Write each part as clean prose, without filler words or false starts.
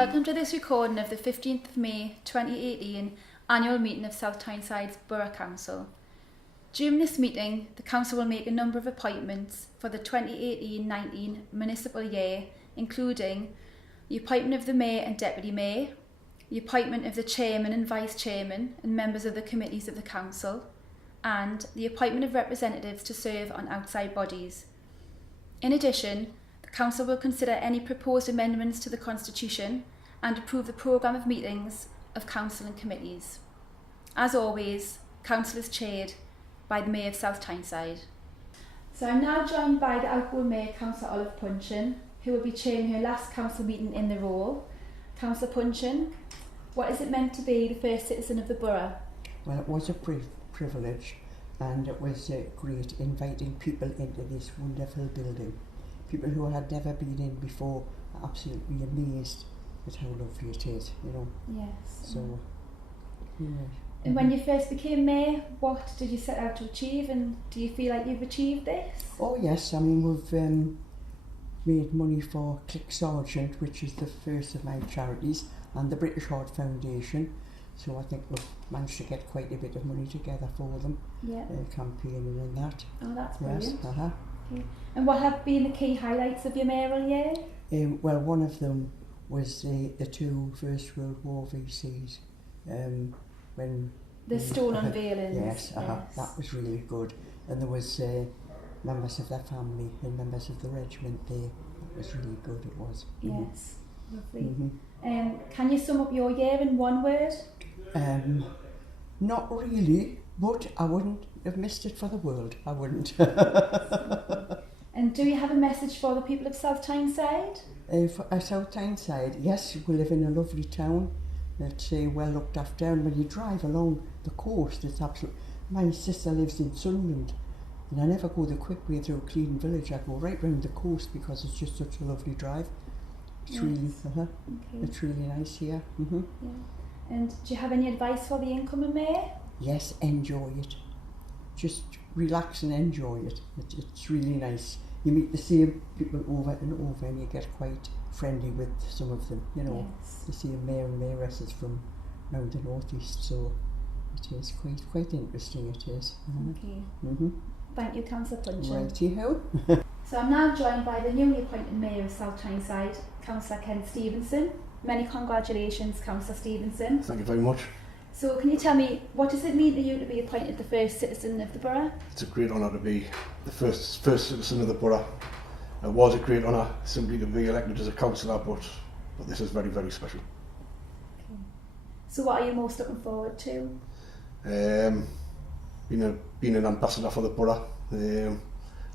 Welcome to this recording of the 15th of May 2018 annual meeting of South Tyneside's Borough Council. During this meeting, the Council will make a number of appointments for the 2018-19 municipal year, including the appointment of the Mayor and Deputy Mayor, the appointment of the Chairman and Vice Chairman and members of the committees of the Council, and the appointment of representatives to serve on outside bodies. In addition, the Council will consider any proposed amendments to the Constitution and approve the programme of meetings of Council and committees. As always, Council is chaired by the Mayor of South Tyneside. So I'm now joined by the outgoing Mayor, Councillor Olive Punchin, who will be chairing her last Council meeting in the role. Councillor Punchin, what is it meant to be the first citizen of the borough? Well, it was a privilege, and it was great inviting people into this wonderful building. People who had never been in before are absolutely amazed at how lovely it is, you know. Yes. So, yeah. And when you first became Mayor, what did you set out to achieve, and do you feel like you've achieved this? Oh yes, I mean we've made money for Click Sergeant, which is the first of my charities, and the British Heart Foundation. So I think we've managed to get quite a bit of money together for them, Yeah. Campaigning and that. Oh, that's brilliant. Yes, Okay. And what have been the key highlights of your mayoral year? Well, one of them was the two First World War VCs. When The stone unveilings. Yes, that was really good. And there was members of their family and members of the regiment there. That was really good, it was. Yes, lovely. Mm-hmm. Can you sum up your year in one word? Not really, but I wouldn't have missed it for the world. I wouldn't. And do you have a message for the people of South Tyneside? For South Tyneside, yes, we live in a lovely town. It's well looked after, and when you drive along the coast, it's absolute. My sister lives in Sunderland, and I never go the quick way through Clean Village. I go right round the coast because it's just such a lovely drive. It's really, Okay. it's really nice here. Mm-hmm. Yeah. And do you have any advice for the incoming Mayor? Yes, enjoy it. Just relax and enjoy it. It's really nice. You meet the same people over and over, and you get quite friendly with some of them, you know. Yes. The same mayor and mayoresses from round the northeast, so it is quite interesting, it is. Okay. Mm-hmm. Thank you, Councillor Punchin. Righty-ho. So I'm now joined by the newly appointed Mayor of South Tyneside, Councillor Ken Stevenson. Many congratulations, Councillor Stevenson. Thank you very much. So can you tell me, what does it mean to you to be appointed the first citizen of the borough? It's a great honour to be the first citizen of the borough. It was a great honour simply to be elected as a councillor, but this is very, very special. Okay. So what are you most looking forward to? Being an ambassador for the borough.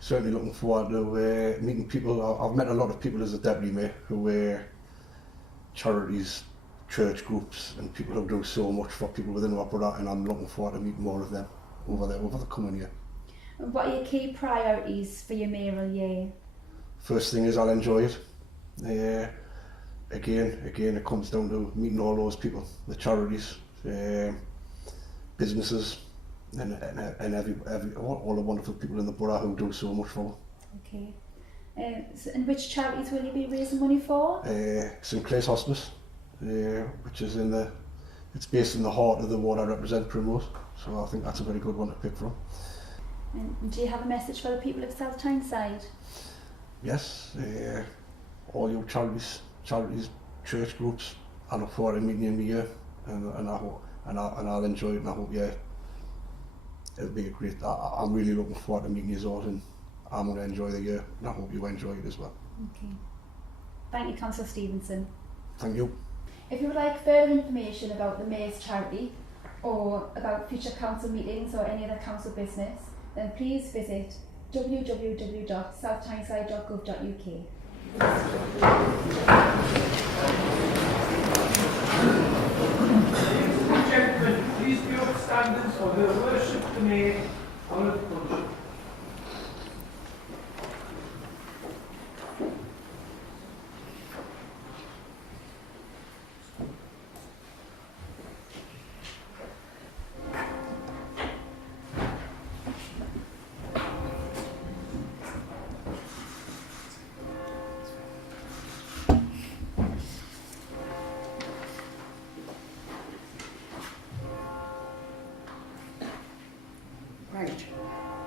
Certainly looking forward to meeting people. I've met a lot of people as a deputy mayor who were charities, church groups, and people who do so much for people within our borough, and I'm looking forward to meeting more of them over the coming year. And what are your key priorities for your mayoral year? First thing is I'll enjoy it. Again, it comes down to meeting all those people, the charities, businesses, and all the wonderful people in the borough who do so much for me. Okay. And which charities will you be raising money for? St Clair's Hospice, which is it's based in the heart of the ward I represent, Primrose. So I think that's a very good one to pick from. And do you have a message for the people of South Tyneside? Yes, all your charities, church groups, I look forward to meeting you in the year, and I'll enjoy it, and I hope it'll be a great. I'm really looking forward to meeting you all, and I'm going to enjoy the year, and I hope you enjoy it as well. Okay. Thank you, Councillor Stevenson. Thank you. If you would like further information about the Mayor's charity, or about future council meetings or any other council business, then please visit www.southtyneside.gov.uk. Gentlemen, please be upstanding for her worship the Mayor, Olive Punchin.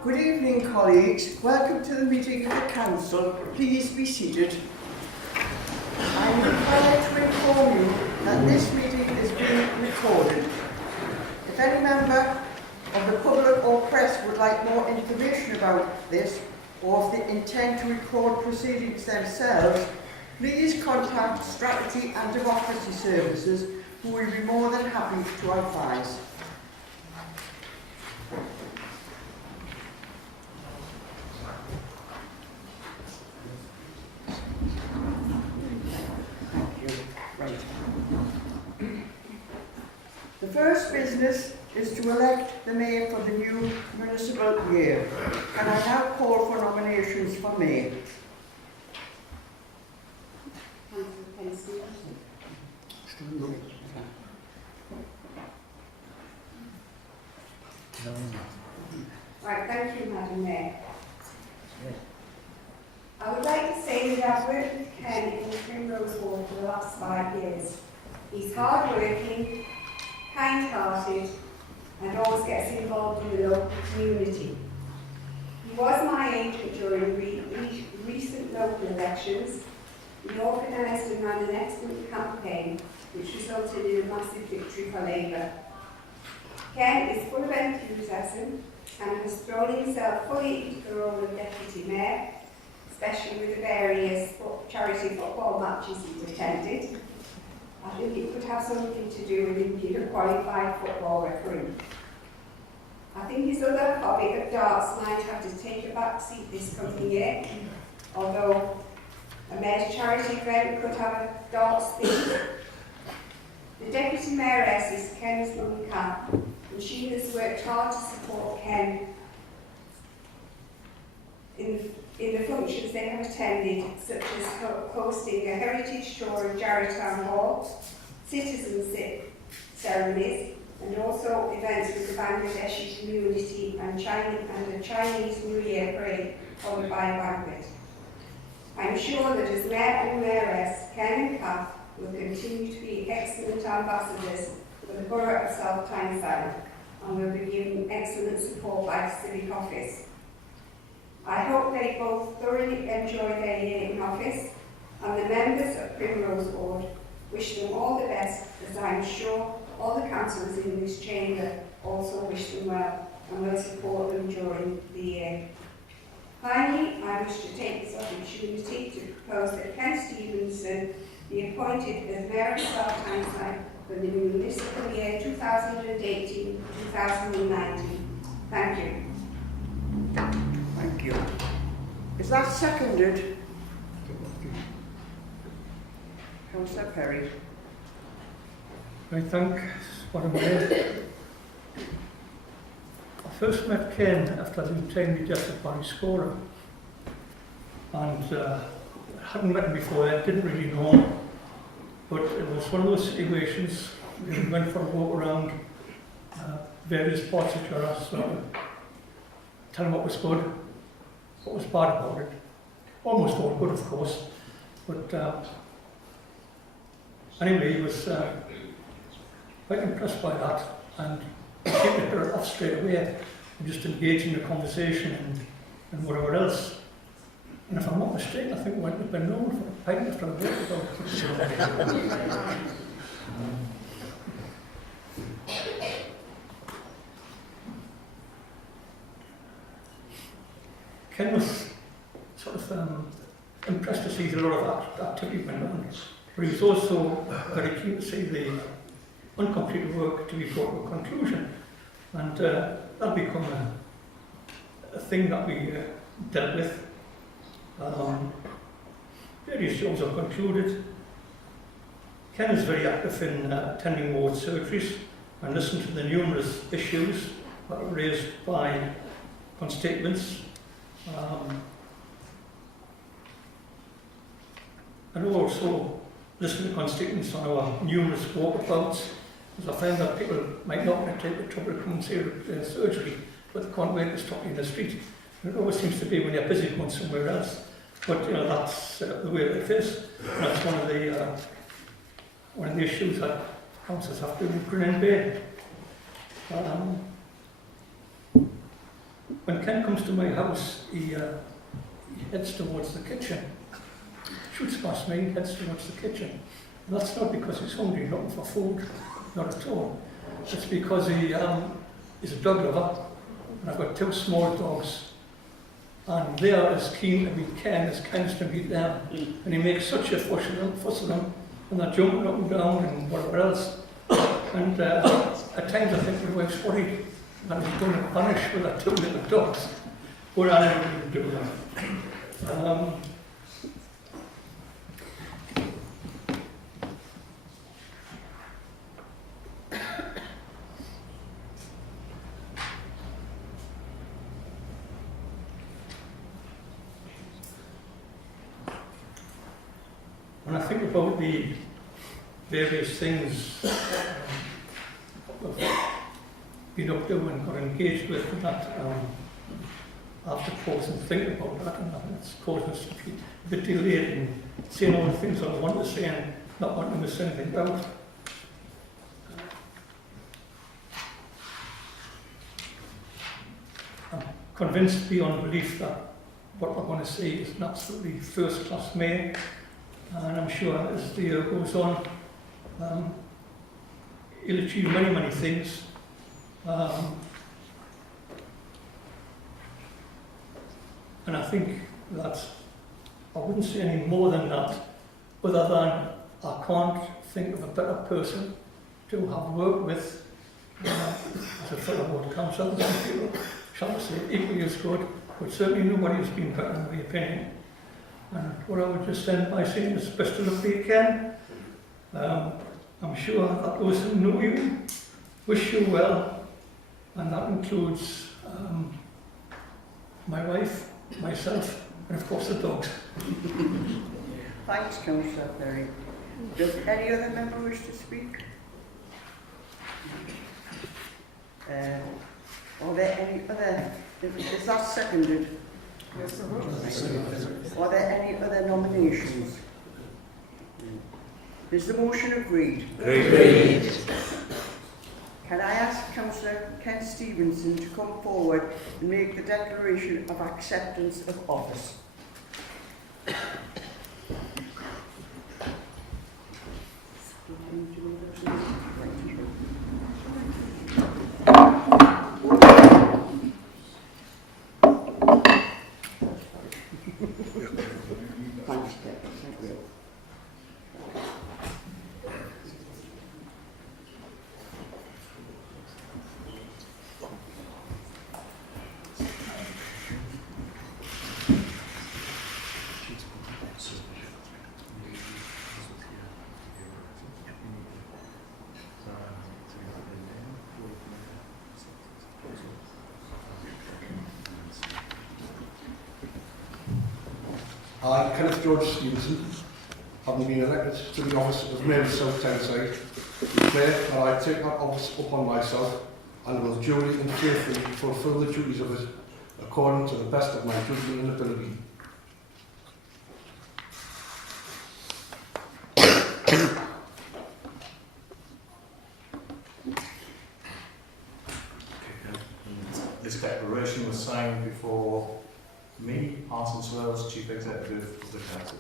Good evening, colleagues. Welcome to the meeting of the Council. Please be seated. I am required to inform you that this meeting is being recorded. If any member of the public or press would like more information about this, or if they intend to record proceedings themselves, please contact Strategy and Democracy Services, who will be more than happy to advise. The first business is to elect the Mayor for the new municipal year, and I now call for nominations for Mayor. Right, thank you, Madam Mayor. I would like to say that I've worked with Ken in Primrose Ward for the last 5 years. He's hard-working, kind-hearted, and always gets involved in the local community. He was my agent during recent local elections. He organised and ran an excellent campaign, which resulted in a massive victory for Labour. Ken is full of enthusiasm and has thrown himself fully into the role of Deputy Mayor, especially with the various charity football matches he's attended. I think it could have something to do with him being a qualified football referee. I think his other hobby of darts might have to take a back seat this coming year, although a mayor's charity event could have a darts theme. The Deputy Mayoress is Ken's mum Kath, and she has worked hard to support Ken in the functions they have attended, such as hosting a heritage tour of Jarratown Hall, citizenship ceremonies, and also events with the Bangladeshi community and a Chinese New Year parade, followed by a banquet. I'm sure that as Mayor and Mayoress, Ken and Kath will continue to be excellent ambassadors for the Borough of South Tyneside and will be given excellent support by the Civic Office. I hope they both thoroughly enjoy their year in office, and the members of Primrose Ward wish them all the best, as I'm sure all the councillors in this chamber also wish them well and will support them during the year. Finally, I wish to take this opportunity to propose that Ken Stevenson be appointed as Mayor of South Tyneside for the municipal year 2018-2019. Thank you. Thank you. Is that seconded? Councillor Perry. I thank Madam Mayor. I first met Ken after I'd been trained with Jessica by scorer, and I hadn't met him before then, didn't really know him, but it was one of those situations where we went for a walk around various parts of Jarrah, so tell him what was good, what was bad about it. Almost all good, of course, but anyway, he was quite impressed by that, and he kicked it off straight away and just engaged in a conversation and whatever else. And if I'm not mistaken, I think we went to Ben Nolan for a pint after a walk about. Ken was sort of impressed to see a lot of that activity went on, but he was also very keen to see the uncompleted work to be brought to a conclusion, and that become a thing that we dealt with. Various jobs are concluded. Ken is very active in attending ward surgeries and listening to the numerous issues that are raised by constituents. And also listen to constituents on our numerous walkabouts, because I find that people might not want to take the trouble to come and see surgery, but they can't wait to stop you in the street. And it always seems to be when you're busy going somewhere else. But you know, that's the way it is. And that's one of the issues that councils have to grin and bear. when Ken comes to my house, he heads towards the kitchen. Shoots past me, heads towards the kitchen. And that's not because he's hungry, looking for food, not at all. It's because he is a dog lover, and I've got 2 small dogs. And they are as keen to meet Ken as Ken's to meet them. And he makes such a fuss of them, and they're jumping up and down and whatever else. And at times I think my wife's worried that he's going to vanish with our 2 little dogs. But I never really do that. When I think about the various things I've been up to and got engaged with, and that I have to pause and think about that, and it's caused us to be a bit delayed in saying all the things I want to say and not wanting to miss anything out. I'm convinced beyond belief that what we're going to say is an absolutely first-class May. And I'm sure as the year goes on, he'll achieve many, many things. And I think that I wouldn't say any more than that, other than I can't think of a better person to have worked with as a fellow Borough Council. Some people shall say equally as good, but certainly nobody has been better in my opinion. And what I would just end by saying is best of luck to you, Ken. I'm sure that those who know you wish you well, and that includes my wife, myself, and of course the dogs. Thanks, Councillor Perry. Does any other member wish to speak? Are there any other, is that seconded? Yes, are there any other nominations? Is the motion agreed? Agreed. Can I ask Councillor Ken Stevenson to come forward and make the declaration of acceptance of office? I, Kenneth George Stevenson, having been elected to the office of Mayor of South Tyneside, declare that I take that office upon myself and will duly and faithfully fulfil the duties of it according to the best of my judgment and ability. This declaration was signed before me, Parson Swells, Chief Executive of the Council.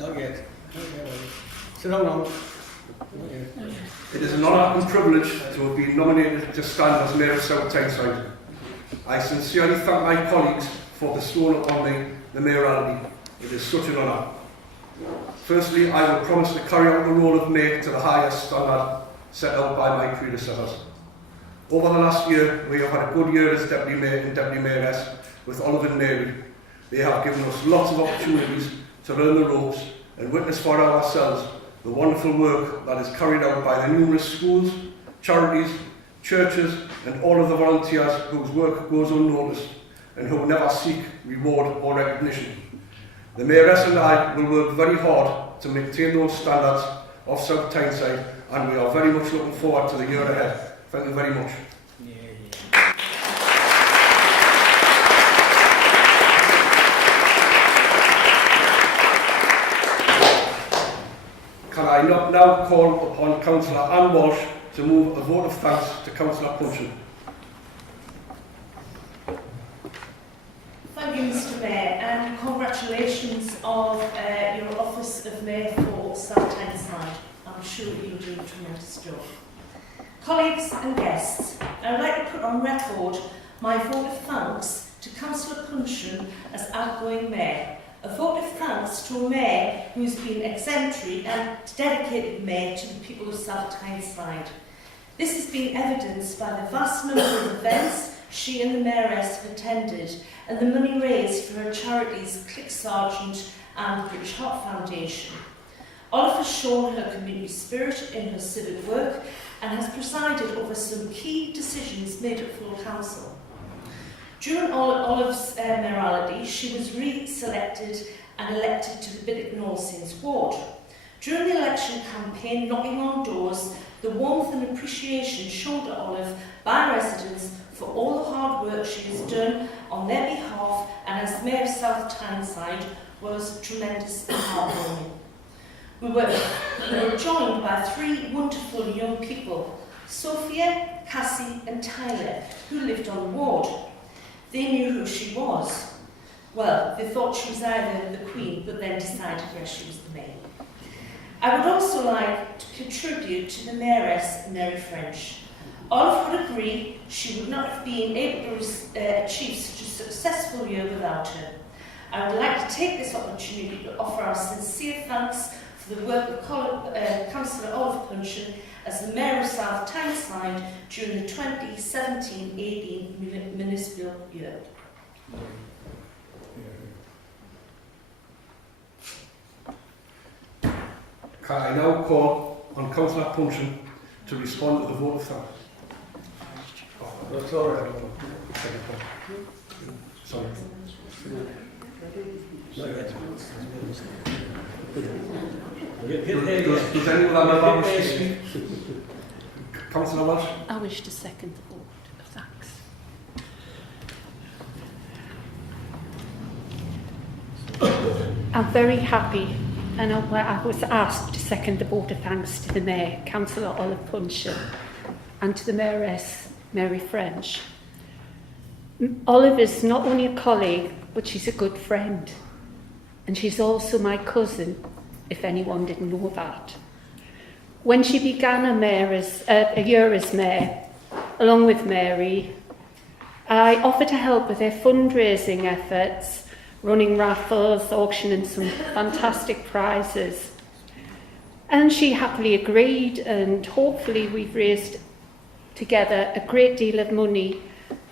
Not yet. Sit down. It is an honour and privilege to have been nominated to stand as Mayor of South Tyneside. I sincerely thank my colleagues for bestowing upon me the mayoralty. It is such an honour. Firstly, I will promise to carry out the role of Mayor to the highest standard set out by my predecessors. Over the last year, we have had a good year as Deputy Mayor and Deputy Mayoress with Olive and Mary. They have given us lots of opportunities to learn the ropes and witness for ourselves the wonderful work that is carried out by the numerous schools, charities, churches and all of the volunteers whose work goes unnoticed and who never seek reward or recognition. The Mayoress and I will work very hard to maintain those standards of South Tyneside, and we are very much looking forward to the year ahead. Thank you very much. Can I now call upon Councillor Anne Walsh to move a vote of thanks to Councillor Punchin. Thank you, Mr Mayor, and congratulations of your Office of Mayor for South Tyneside. I'm sure you'll do a tremendous job. Colleagues and guests, I would like to put on record my vote of thanks to Councillor Punchin as outgoing Mayor. A vote of thanks to a Mayor who has been exemplary and dedicated Mayor to the people of South Tyneside. This has been evidenced by the vast number of events she and the Mayoress have attended and the money raised for her charities Click Sergeant and British Heart Foundation. Olive has shown her community spirit in her civic work and has presided over some key decisions made at full council. During Olive's mayoralty, she was re-selected and elected to the Biddick North ward. During the election campaign, knocking on doors, the warmth and appreciation shown to Olive by residents for all the hard work she has done on their behalf and as Mayor of South Tyneside was tremendous and heartwarming. We were joined by three wonderful young people, Sophia, Cassie and Tyler, who lived on the ward. They knew who she was. Well, they thought she was either the Queen, but then decided, yes, she was the Mayor. I would also like to contribute to the Mayoress, Mary French. Olive would agree she would not have been able to achieve such a successful year without her. I would like to take this opportunity to offer our sincere thanks for the work of Councillor Olive Punchin as the Mayor of South Tyneside during the 2017-18 municipal year. Can I now call on Councillor Punchin to respond to the vote of thanks? That's all right. Sorry. Does anyone have a vote to speak? Councillor Walsh? I wish to second the vote of thanks. I'm very happy, and I was asked to second the vote of thanks to the Mayor, Councillor Olive Punchin, and to the Mayoress, Mary French. Olive is not only a colleague, but she's a good friend. And she's also my cousin, if anyone didn't know that. When she began a year as Mayor, along with Mary, I offered to help with their fundraising efforts, running raffles, auctioning some fantastic prizes. And she happily agreed, and hopefully we've raised together a great deal of money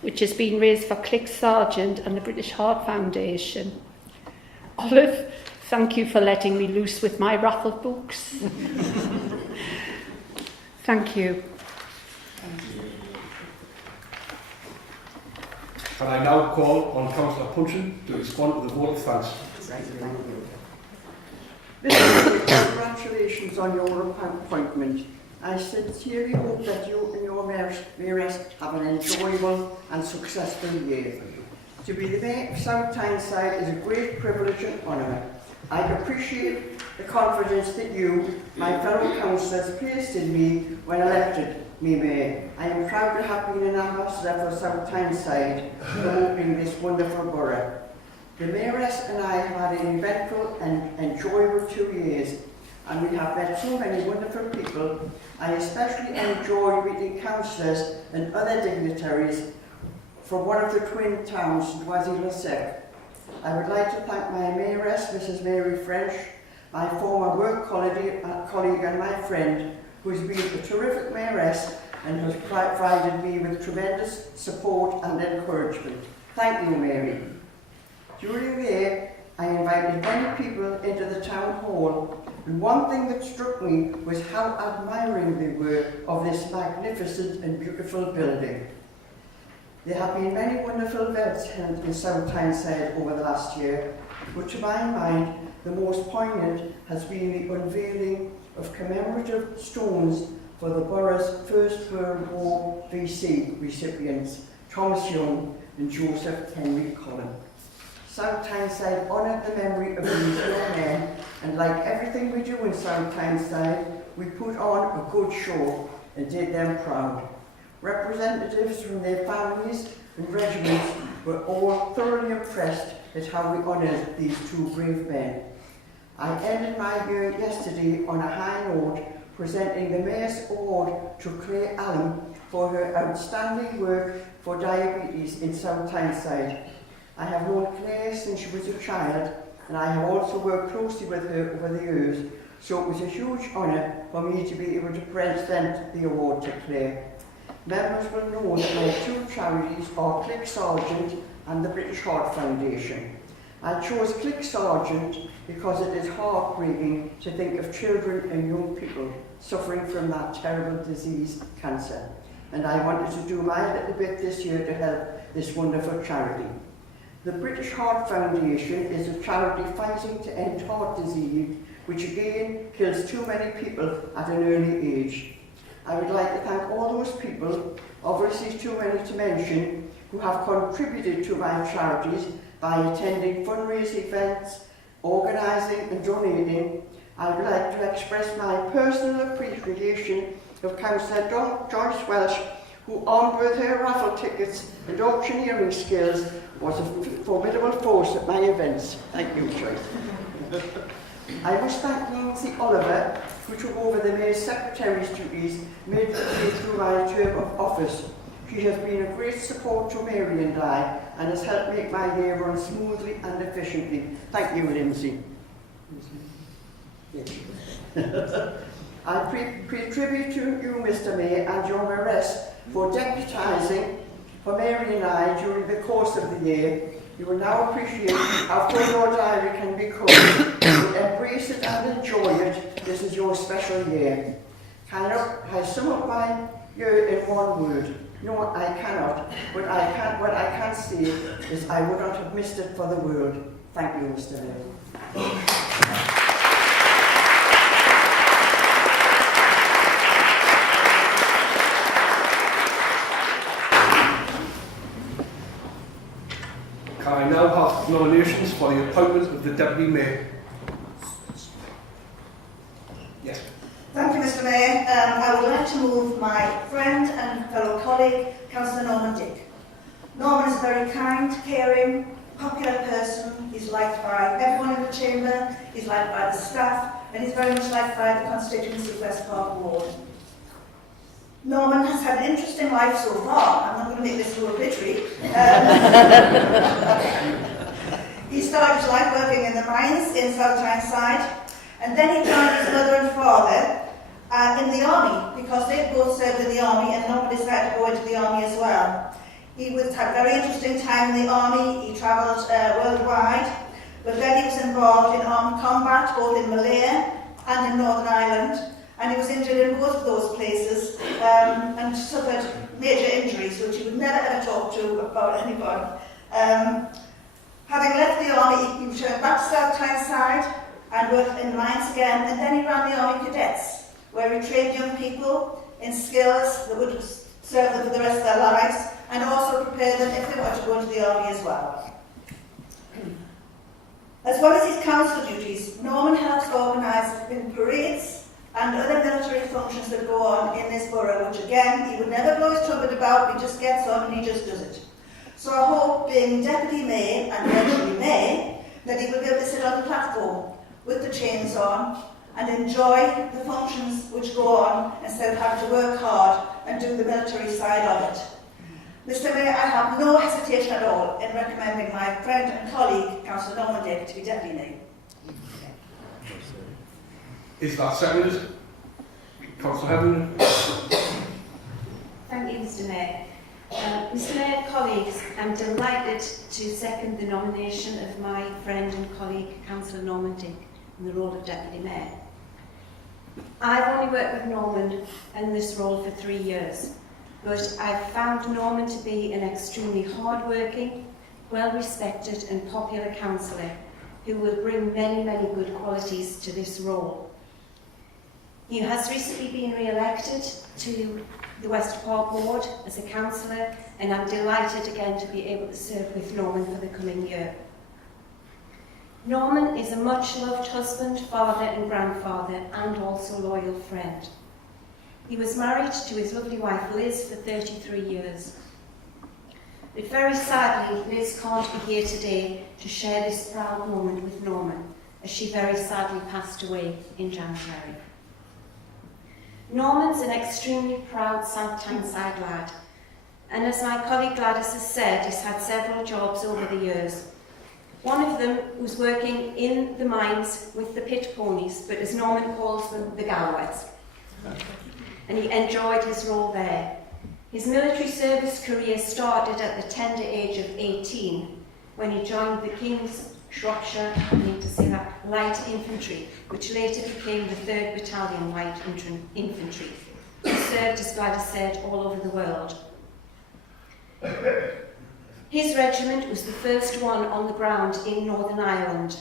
which has been raised for Click Sergeant and the British Heart Foundation. Olive, thank you for letting me loose with my raffle books. Thank you. Can I now call on Councillor Punchin to respond to the vote of thanks? Congratulations on your appointment. I sincerely hope that you and your Mayoress have an enjoyable and successful year. To be the Mayor of South Tyneside is a great privilege and honour. I appreciate the confidence that you, my fellow councillors, placed in me when elected me Mayor. I am proud to have been an ambassador for South Tyneside, promoting this wonderful borough. The Mayoress and I have had an eventful and enjoyable 2 years, and we have met so many wonderful people. I especially enjoy meeting councillors and other dignitaries from one of the twin towns, Noisy-le-Sec. I would like to thank my Mayoress, Mrs. Mary French, my former work colleague and my friend, who has been a terrific Mayoress and has provided me with tremendous support and encouragement. Thank you, Mary. During the year, I invited many people into the town hall, and one thing that struck me was how admiring they were of this magnificent and beautiful building. There have been many wonderful events held in South Tyneside over the last year, but to my mind, the most poignant has been the unveiling of commemorative stones for the borough's First World War VC recipients, Thomas Young and Joseph Henry Collin. South Tyneside honoured the memory of these young men, and like everything we do in South Tyneside, we put on a good show and did them proud. Representatives from their families and regiments were all thoroughly impressed at how we honoured these two brave men. I ended my year yesterday on a high note, presenting the Mayor's Award to Claire Allen for her outstanding work for diabetes in South Tyneside. I have known Claire since she was a child, and I have also worked closely with her over the years, so it was a huge honour for me to be able to present the award to Claire. Members will know that my two charities are Click Sargent and the British Heart Foundation. I chose Click Sargent because it is heartbreaking to think of children and young people suffering from that terrible disease, cancer. And I wanted to do my little bit this year to help this wonderful charity. The British Heart Foundation is a charity fighting to end heart disease, which again kills too many people at an early age. I would like to thank all those people, obviously too many to mention, who have contributed to my charities by attending fundraising events, organising and donating. I would like to express my personal appreciation of Councillor Joyce Welsh, who, armed with her raffle tickets and auctioneering skills, was a formidable force at my events. Thank you, Joyce. I must thank Nancy Oliver, who took over the Mayor's Secretary's duties midway through my term of office. She has been a great support to Mary and I, and has helped make my year run smoothly and efficiently. Thank you, Lindsay. I pay tribute to you, Mr. Mayor, and your Mayoress for deputising for Mary and I during the course of the year. You will now appreciate how full your diary can become. You embrace it and enjoy it. This is your special year. I sum up my year in one word. No, I cannot. What I can say is I would not have missed it for the world. Thank you, Mr. Mayor. Can I now have nominations for the appointment of the Deputy Mayor? Yes. Thank you, Mr. Mayor. I would like to move my friend and fellow colleague, Councillor Norman Dick. Norman is a very kind, caring, popular person. He's liked by everyone in the chamber, he's liked by the staff, and he's very much liked by the constituency of West Park Ward. Norman has had an interesting life so far. I'm not going to make this too obituary. He started his life working in the mines in South Tyneside, and then he joined his mother and father in the army, because they both served in the army, and Norman decided to go into the army as well. He had a very interesting time in the army. He travelled worldwide, but then he was involved in armed combat, both in Malaya and in Northern Ireland. And he was injured in both of those places and suffered major injuries, which he would never ever talk to about anyone. Having left the army, he returned back to South Tyneside and worked in the mines again, and then he ran the Army Cadets, where he trained young people in skills that would serve them for the rest of their lives, and also prepared them if they wanted to go into the army as well. As well as his council duties, Norman helps organise parades and other military functions that go on in this borough, which again, he would never blow his trumpet about, he just gets on and he just does it. So I hope, being Deputy Mayor and eventually Mayor, that he will be able to sit on the platform with the chains on and enjoy the functions which go on instead of having to work hard and do the military side of it. Mr Mayor, I have no hesitation at all in recommending my friend and colleague, Councillor Norman Dick, to be Deputy Mayor. Is that seconded? Councillor Heaven? Thank you, Mr Mayor. Mr Mayor, colleagues, I'm delighted to second the nomination of my friend and colleague, Councillor Norman Dick, in the role of Deputy Mayor. I've only worked with Norman in this role for 3 years, but I've found Norman to be an extremely hard-working, well-respected and popular councillor who will bring many, many good qualities to this role. He has recently been re-elected to the West Park Board as a councillor, and I'm delighted again to be able to serve with Norman for the coming year. Norman is a much-loved husband, father and grandfather, and also loyal friend. He was married to his lovely wife Liz for 33 years. But very sadly, Liz can't be here today to share this proud moment with Norman, as she very sadly passed away in January. Norman's an extremely proud South Tyneside lad, and as my colleague Gladys has said, he's had several jobs over the years. One of them was working in the mines with the pit ponies, but as Norman calls them, the Galwets. And he enjoyed his role there. His military service career started at the tender age of 18, when he joined the King's Shropshire Light Infantry, which later became the 3rd Battalion Light Infantry. He served, as Gladys said, all over the world. His regiment was the first one on the ground in Northern Ireland,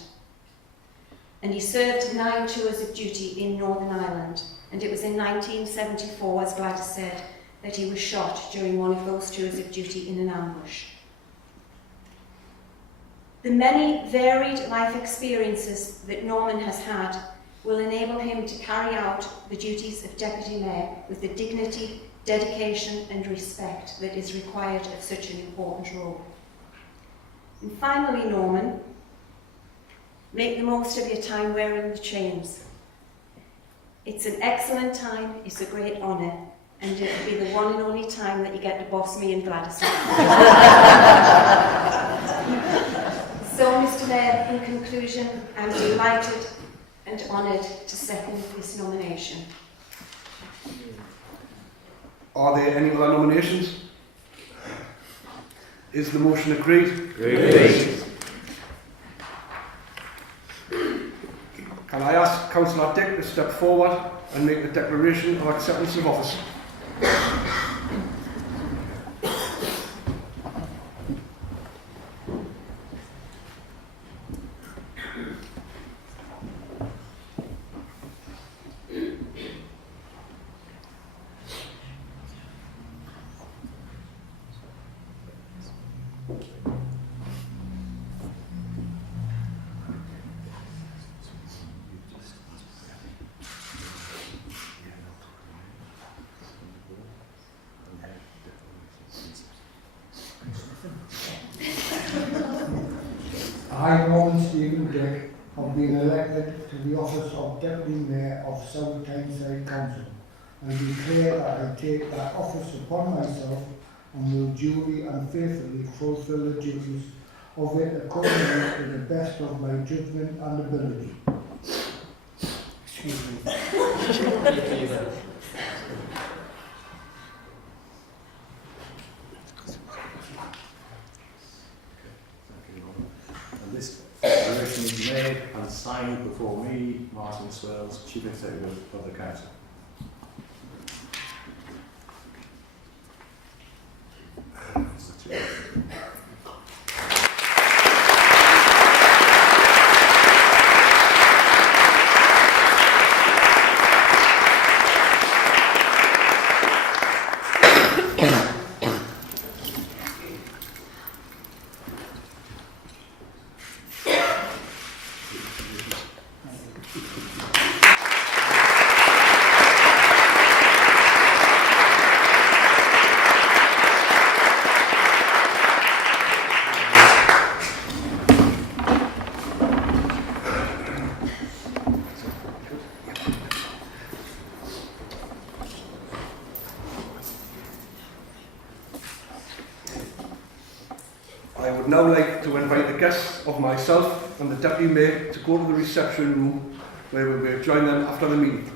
and he served 9 tours of duty in Northern Ireland, and it was in 1974, as Gladys said, that he was shot during one of those tours of duty in an ambush. The many varied life experiences that Norman has had will enable him to carry out the duties of Deputy Mayor with the dignity, dedication and respect that is required of such an important role. And finally, Norman, make the most of your time wearing the chains. It's an excellent time, it's a great honour, and it will be the one and only time that you get to boss me and Gladys around. So, Mr Mayor, in conclusion, I'm delighted and honoured to second this nomination. Are there any other nominations? Is the motion agreed? Agreed. Can I ask Councillor Dick to step forward and make the declaration of acceptance of office? I, Norman Stephen Dick, have been elected to the office of Deputy Mayor of South Tyneside Council and declare that I take that office upon myself and will duly and faithfully fulfil the duties of it accordingly to the best of my judgment and ability. Excuse me. This declaration is made and signed before me, Martin Swales, Chief Executive of the Council. would now like to invite the guests of myself and the Deputy Mayor to go to the reception room where we will join them after the meeting.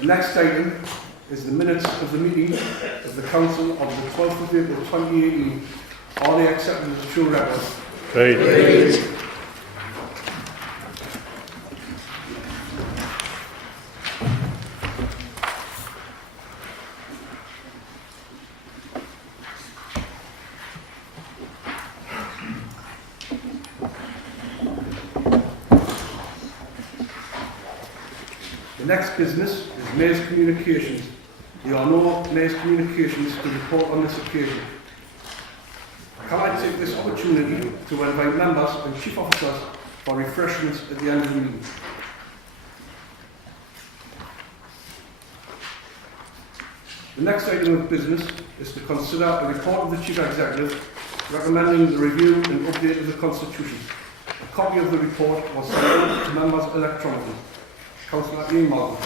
The next item is the minutes of the meeting of the Council of the 12th of April 2018. Are they accepted as a true record? Great. The next business is Mayor's Communications. There are no Mayor's Communications to report on this occasion. Can I take this opportunity to invite members and chief officers for refreshments at the end of the meeting? The next item of business is to consider a report of the Chief Executive recommending the review and update of the Constitution. A copy of the report was sent out to members electronically. Councillor Ian Martin.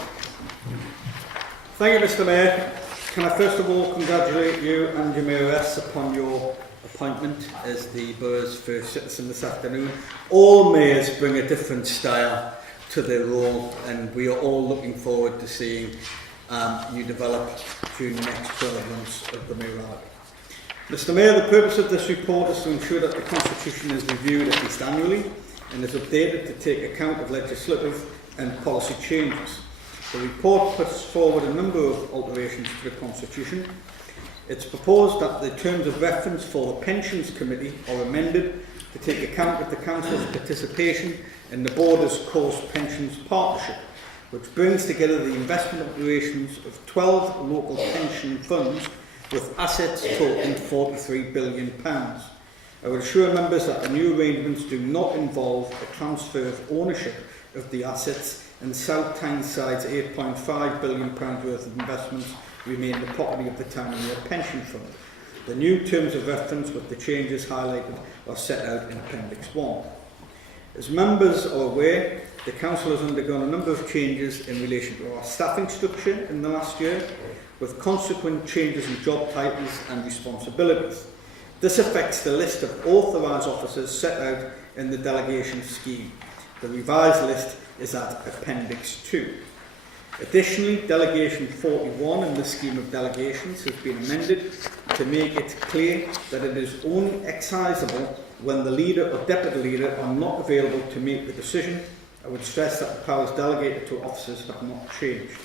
Thank you, Mr. Mayor. Can I first of all congratulate you and your Mayoress upon your appointment as the borough's first citizen this afternoon. All mayors bring a different style to their role, and we are all looking forward to seeing you develop during the next 12 months of the mayoralty. Mr. Mayor, the purpose of this report is to ensure that the Constitution is reviewed at least annually and is updated to take account of legislative and policy changes. The report puts forward a number of alterations to the Constitution. It's proposed that the terms of reference for the Pensions Committee are amended to take account of the Council's participation in the Borders Coast Pensions Partnership, which brings together the investment operations of 12 local pension funds with assets totaling £43 billion. I would assure members that the new arrangements do not involve a transfer of ownership of the assets in South Tyneside's £8.5 billion worth of investments remain the property of the Town and Mayor Pension Fund. The new terms of reference with the changes highlighted are set out in Appendix 1. As members are aware, the Council has undergone a number of changes in relation to our staffing structure in the last year, with consequent changes in job titles and responsibilities. This affects the list of authorised officers set out in the delegation scheme. The revised list is at Appendix 2. Additionally, Delegation 41 in the scheme of delegations has been amended to make it clear that it is only excisable when the leader or deputy leader are not available to make the decision. I would stress that the powers delegated to officers have not changed.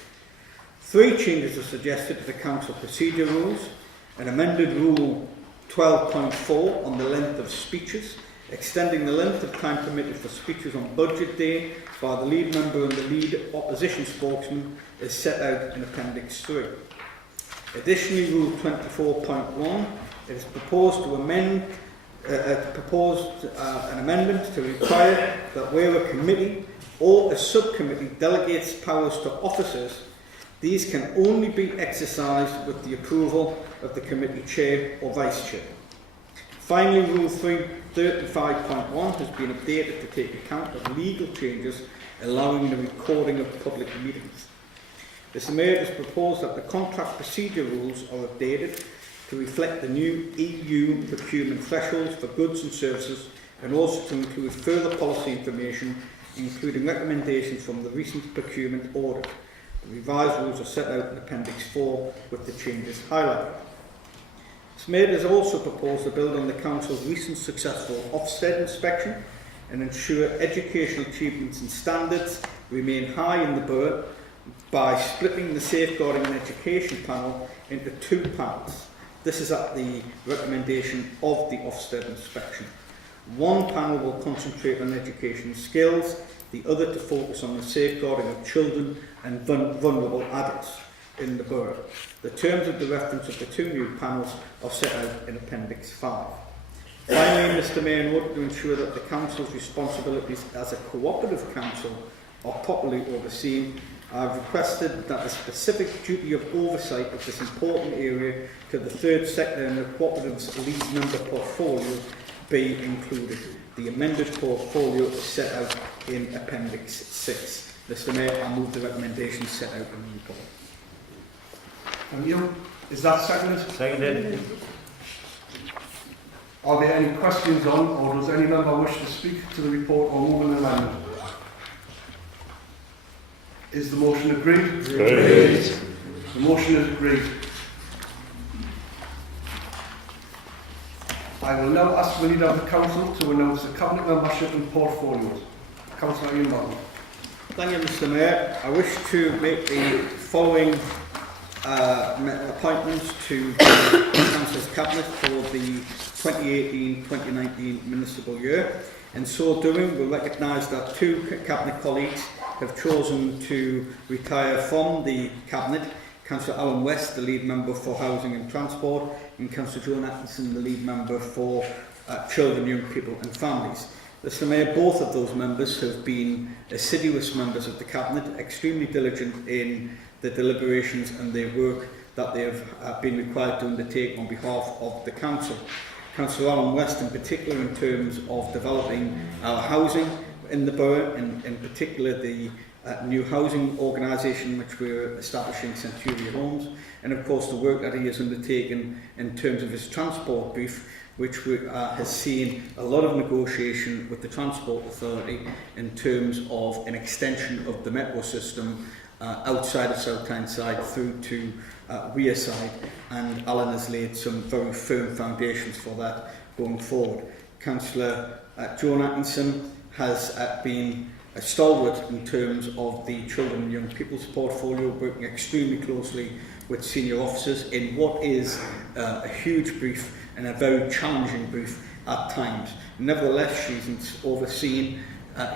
3 changes are suggested to the Council procedure rules: an amended Rule 12.4 on the length of speeches, extending the length of time permitted for speeches on budget day by the lead member and the lead opposition spokesman is set out in Appendix 3. Additionally, Rule 24.1, it is proposed to amend an amendment to require that where a committee or a subcommittee delegates powers to officers, these can only be exercised with the approval of the committee chair or vice chair. Finally, Rule 35.1 has been updated to take account of legal changes allowing the recording of public meetings. Mr. Mayor, it is proposed that the contract procedure rules are updated to reflect the new EU procurement thresholds for goods and services, and also to include further policy information, including recommendations from the recent procurement audit. The revised rules are set out in Appendix 4 with the changes highlighted. Mr. Mayor has also proposed to build on the Council's recent successful Ofsted inspection and ensure educational achievements and standards remain high in the borough by splitting the Safeguarding and Education panel into 2 panels. This is at the recommendation of the Ofsted inspection. One panel will concentrate on education skills, the other to focus on the safeguarding of children and vulnerable adults in the borough. The terms of the reference of the 2 new panels are set out in Appendix 5. Finally, Mr. Mayor, in order to ensure that the Council's responsibilities as a cooperative council are properly overseen, I have requested that the specific duty of oversight of this important area to the third sector in the cooperative's lead member portfolio be included. The amended portfolio is set out in Appendix 6. Mr. Mayor, I move the recommendations set out in the report. Thank you. Is that seconded? Seconded. Are there any questions on, or does any member wish to speak to the report or move an amendment? Is the motion agreed? Agreed. The motion is agreed. I will now ask the leader of the council to announce the cabinet membership and portfolios. Councillor Ian Martin. Thank you, Mr. Mayor. I wish to make the following appointments to the Council's Cabinet for the 2018-2019 municipal year. In so doing, we recognise that 2 Cabinet colleagues have chosen to retire from the Cabinet. Councillor Alan West, the lead member for Housing and Transport, and Councillor Joan Atkinson, the lead member for Children, Young People and Families. Mr. Mayor, both of those members have been assiduous members of the Cabinet, extremely diligent in the deliberations and their work that they have been required to undertake on behalf of the Council. Councillor Alan West in particular in terms of developing our housing in the borough, in particular the new housing organisation which we're establishing, Centuria Homes, and of course the work that he has undertaken in terms of his transport brief, which has seen a lot of negotiation with the Transport Authority in terms of an extension of the metro system outside of South Tyneside through to Wearside, and Alan has laid some very firm foundations for that going forward. Councillor Joan Atkinson has been a stalwart in terms of the Children and Young People's portfolio, working extremely closely with senior officers in what is a huge brief and a very challenging brief at times. Nevertheless, she's overseen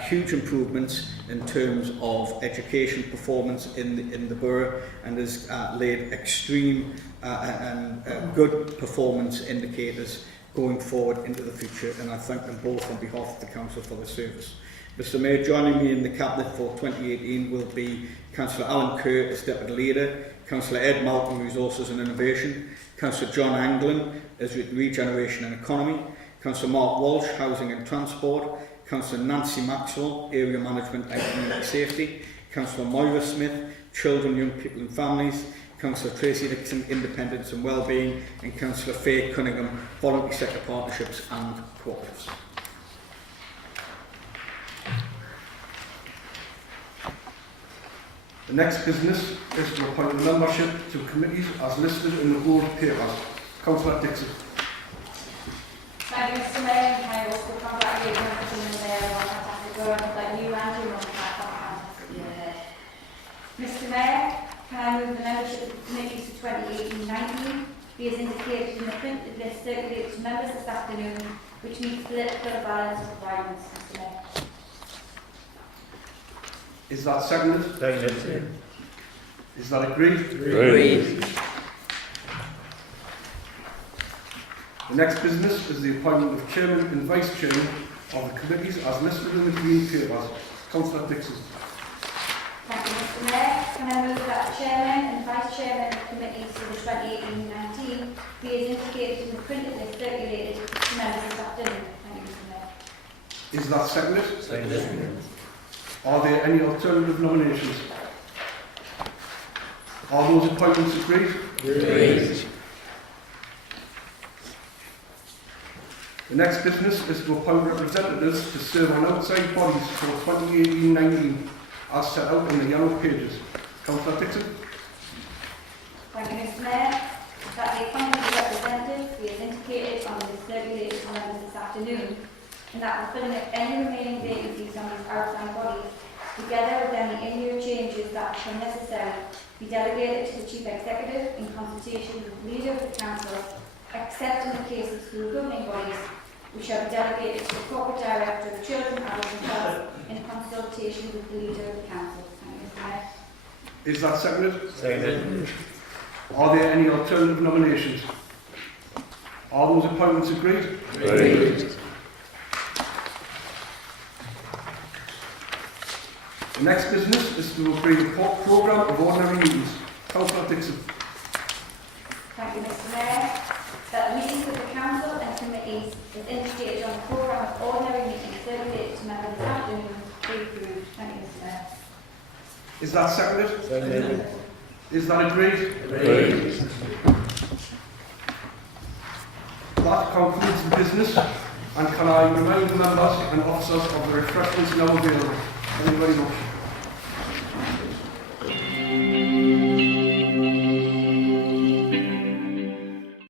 huge improvements in terms of education performance in the borough, and has laid extreme and good performance indicators going forward into the future, and I thank them both on behalf of the Council for their service. Mr Mayor, joining me in the Cabinet for 2018 will be Councillor Alan Kerr as Deputy Leader, Councillor Ed Malcolm, Resources and Innovation, Councillor John Anglin as Regeneration and Economy, Councillor Mark Walsh, Housing and Transport, Councillor Nancy Maxwell, Area Management and Community Safety, Councillor Moira Smith, Children, Young People and Families, Councillor Tracy Dixon, Independence and Wellbeing, and Councillor Faye Cunningham, Voluntary Sector Partnerships and Cooperatives. The next business is to appoint membership to committees as listed in the board papers. Councillor Dixon. Thank you, Mr Mayor. Can I also congratulate you on being there on fantastic work that you and your mum have done fantastic year ahead. Mr Mayor, can I move the membership of committees to 2018-19 be as indicated in the printed list circulated to members this afternoon, which meets political balance requirements, Mr Mayor. Is that seconded? Seconded. Is that agreed? Agreed. The next business is the appointment of Chairman and Vice Chairman of the committees as listed in the Green Papers. Councillor Dixon. Thank you, Mr Mayor. Can I move that the Chairman and Vice Chairman of committees for the 2018-19 be as indicated in the printed list circulated to members this afternoon? Thank you, Mr Mayor. Is that seconded? Seconded. Are there any alternative nominations? Are those appointments agreed? Agreed. The next business is to appoint representatives to serve on outside bodies for 2018-19 as set out in the yellow pages. Councillor Dixon. Thank you, Mr Mayor. That the appointment of representatives be as indicated on the list circulated to members this afternoon, and that the filling of any remaining vacancies on these outside bodies, together with any in-lieu changes that are necessary, be delegated to the Chief Executive in consultation with the Leader of the Council, except in the case of school governing bodies, which shall be delegated to the Corporate Director of Children, Adults and Health in consultation with the Leader of the Council. Thank you, Mr Mayor. Is that seconded? Seconded. Are there any alternative nominations? Are those appointments agreed? Agreed. The next business is to agree the programme of ordinary meetings. Councillor Dixon. Thank you, Mr Mayor. That the meetings of the Council and committees is indicated on the programme of ordinary meetings circulated to members this afternoon be approved. Thank you, Mr Mayor. Is that seconded? Seconded. Is that agreed? Agreed. That concludes the business, and can I remind the members and officers of the refreshments now available. Thank you very much.